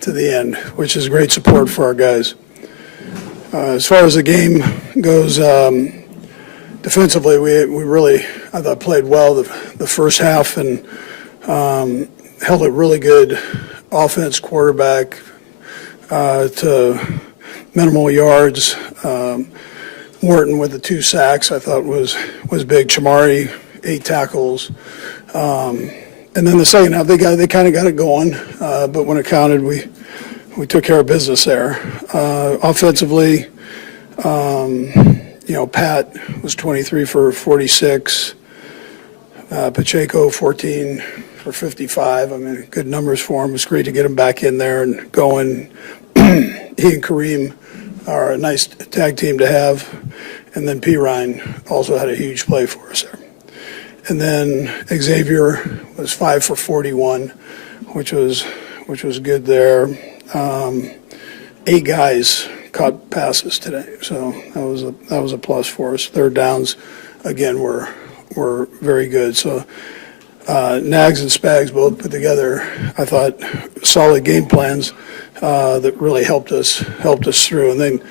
to the end, which is great support for our guys. As far as the game goes, defensively, we really, I thought, played well the first half and held a really good offense, quarterback to minimal yards. Morton with the 2 sacks, I thought was big. Chamari, 8 tackles. And then the second half, they kind of got it going, but when it counted, we took care of business there. Offensively, Pat was 23 for 46. Pacheco, 14 for 55. I mean, good numbers for him. It's great to get him back in there and going. He and Kareem are a nice tag team to have. And then P. Ryan also had a huge play for us there. And then Xavier was 5 for 41, which was good there. 8 guys caught passes today, so that was a plus for us. Third downs, again, were very good. So Nags and Spags both put together, I thought, solid game plans that really helped us through. And then,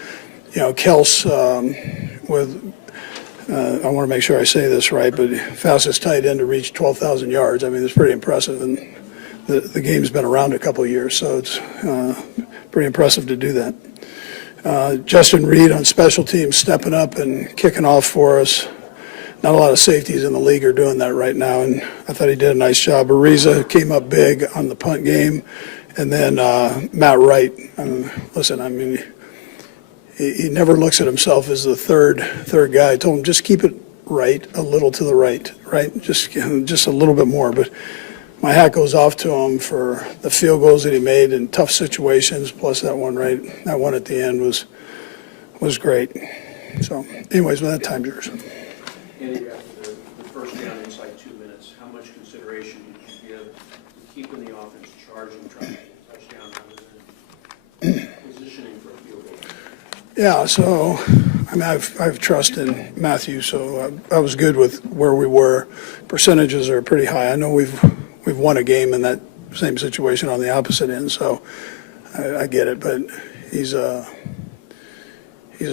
Kelce with. I want to make sure I say this right, but fastest tight end to reach 12,000 yards. I mean, it's pretty impressive, and the game's been around a couple of years, so it's pretty impressive to do that. Justin Reid on special teams stepping up and kicking off for us. Not a lot of safeties in the league are doing that right now, and I thought he did a nice job. Ariza came up big on the punt game, and then Matt Wright. Listen, I mean, he never looks at himself as the third guy. I told him, just keep it right, a little to the right, just a little bit more. But my hat goes off to him for the field goals that he made in tough situations, plus that one at the end was great. So, anyways, well, that time's yours. Andy, after the first down inside 2 minutes, how much consideration did you give to keeping the offense charging, trying to get a touchdown rather than positioning for a field goal? Yeah, so I mean, I've trust in Matthew, so I was good with where we were. Percentages are pretty high. I know we've won a game in that same situation on the opposite end, so I get it. But he's a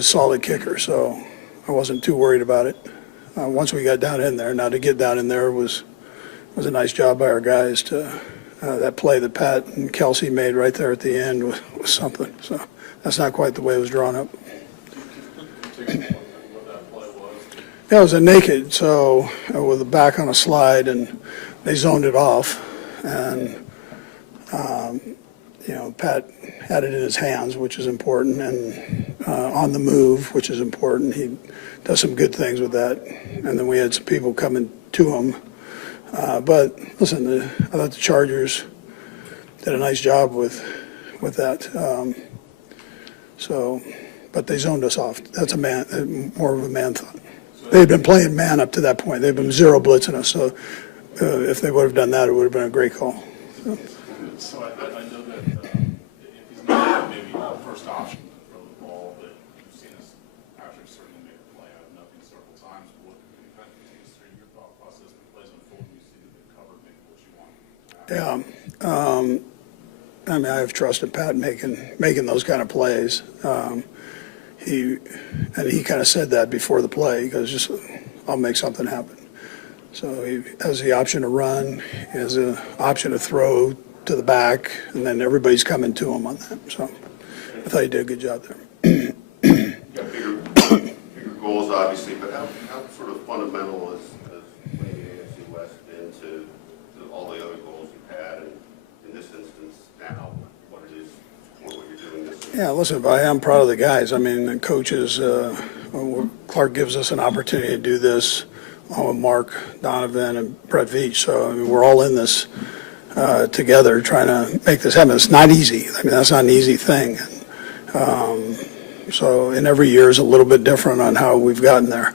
solid kicker, so I wasn't too worried about it. Once we got down in there, now to get down in there was a nice job by our guys. To that play that Pat and Kelce made right there at the end was something. So. That's not quite the way it was drawn up. Yeah, it was a naked, so with the back on a slide, and they zoned it off. And, Pat had it in his hands, which is important, and on the move, which is important. He does some good things with that. And then we had some people coming to him. But, listen, I thought the Chargers did a nice job with that. But they zoned us off. That's more of a man thought. They'd been playing man up to that point. They've been zero blitzing us. So if they would have done that, it would have been a great call. So I know that if he's not maybe the first option to throw the ball, but you've seen us actually certainly make a play out of nothing several times. What kind of continues through your thought process when plays unfold and you see that they've covered maybe what you want? Yeah. I mean, I have trust in Pat making those kind of plays. He kind of said that before the play. He goes, just I'll make something happen. So he has the option to run. He has the option to throw to the back, and then everybody's coming to him on that. So I thought he did a good job there. You got bigger goals, obviously, but how sort of fundamental is playing the AFC West into all the other goals you've had, and in this instance now, what it is for what you're doing this season? Yeah, listen, I am proud of the guys. I mean, the coaches, Clark gives us an opportunity to do this, along with Mark Donovan and Brett Veach. So I mean, we're all in this together trying to make this happen. It's not easy. I mean, that's not an easy thing. And every year is a little bit different on how we've gotten there.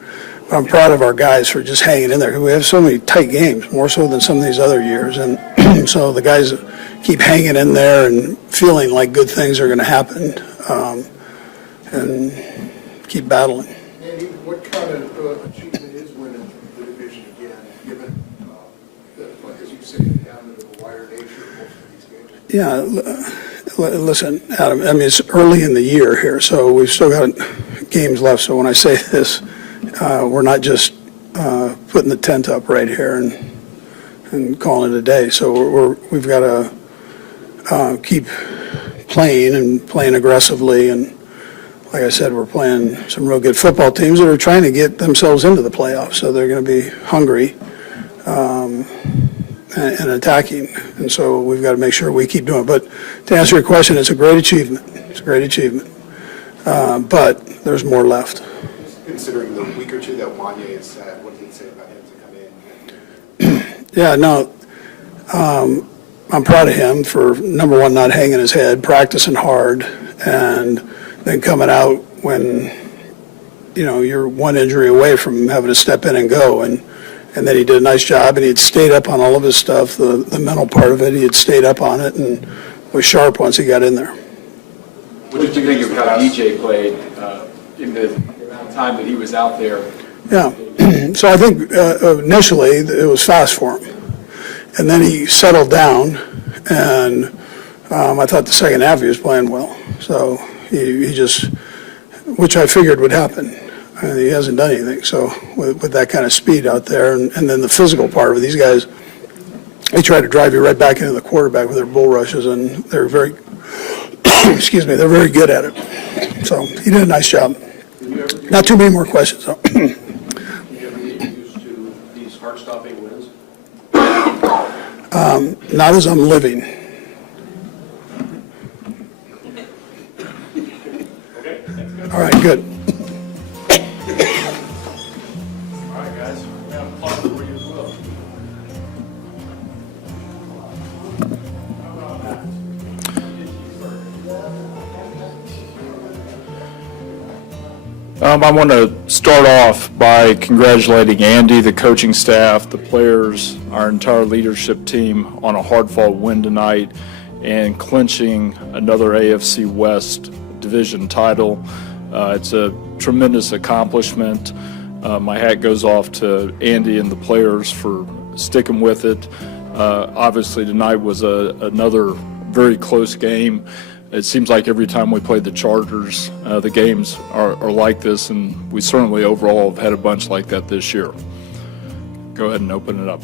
But I'm proud of our guys for just hanging in there. We have so many tight games, more so than some of these other years. And so the guys keep hanging in there and feeling like good things are going to happen and keep battling. Andy, what kind of achievement is winning the division again, given that, like as you say, down to the wider nature of most of these games? Yeah, Listen, Adam, I mean, it's early in the year here, so we've still got games left. So when I say this, we're not just putting the tent up right here and calling it a day. So we've got to keep playing and playing aggressively. And like I said, we're playing some real good football teams that are trying to get themselves into the playoffs. So they're going to be hungry and attacking. And so we've got to make sure we keep doing it. But to answer your question, it's a great achievement. It's a great achievement. But there's more left. Considering the week or two that Wanye has had, what did he say about him to come in? Yeah, no, I'm proud of him for, number one, not hanging his head, practicing hard, and then coming out when, you know, you're one injury away from having to step in and go. And then he did a nice job, and he had stayed up on all of his stuff, the mental part of it. He had stayed up on it and was sharp once he got in there. What did you think of how DJ played in the time that he was out there? Yeah. So I think initially it was fast for him. And then he settled down, and I thought the second half he was playing well. So he just, which I figured would happen. I mean, he hasn't done anything. So with that kind of speed out there, and then the physical part of it, these guys, they try to drive you right back into the quarterback with their bull rushes, and they're very, excuse me, they're very good at it. So he did a nice job. Not too many more questions, though. Do you ever get used to these heart-stopping wins? Not as I'm living. All right, good. All right, guys, we have a plug for you as well. I want to start off by congratulating Andy, the coaching staff, the players, our entire leadership team on a hard-fought win tonight and clinching another AFC West division title. It's a tremendous accomplishment. My hat goes off to Andy and the players for sticking with it. Obviously, tonight was another very close game. It seems like every time we play the Chargers, the games are like this, and we certainly overall have had a bunch like that this year. Go ahead and open it up.